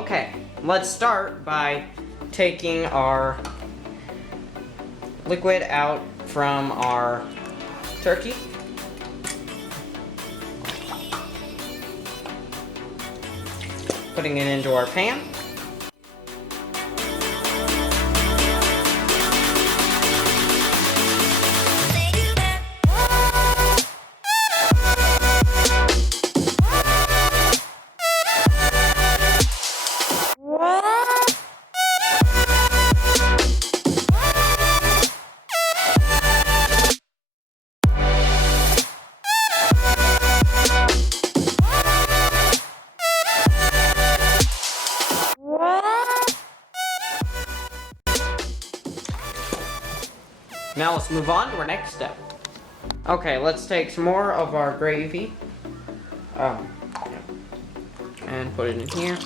Okay, let's start by taking our liquid out from our turkey. Putting it into our pan. Now let's move on to our next step. Okay, let's take some more of our gravy and put it in here.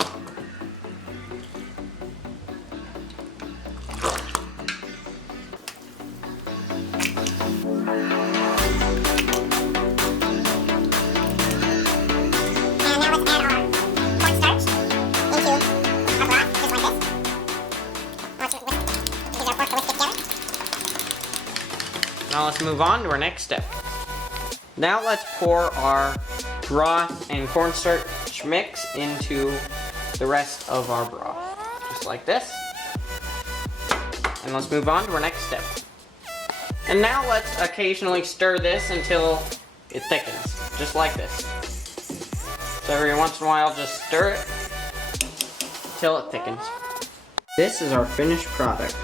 Now let's move on to our next step. Now let's pour our broth and cornstarch mix into the rest of our broth. Just like this. And let's move on to our next step. And now let's occasionally stir this until it thickens. Just like this. So every once in a while just stir it until it thickens. This is our finished product.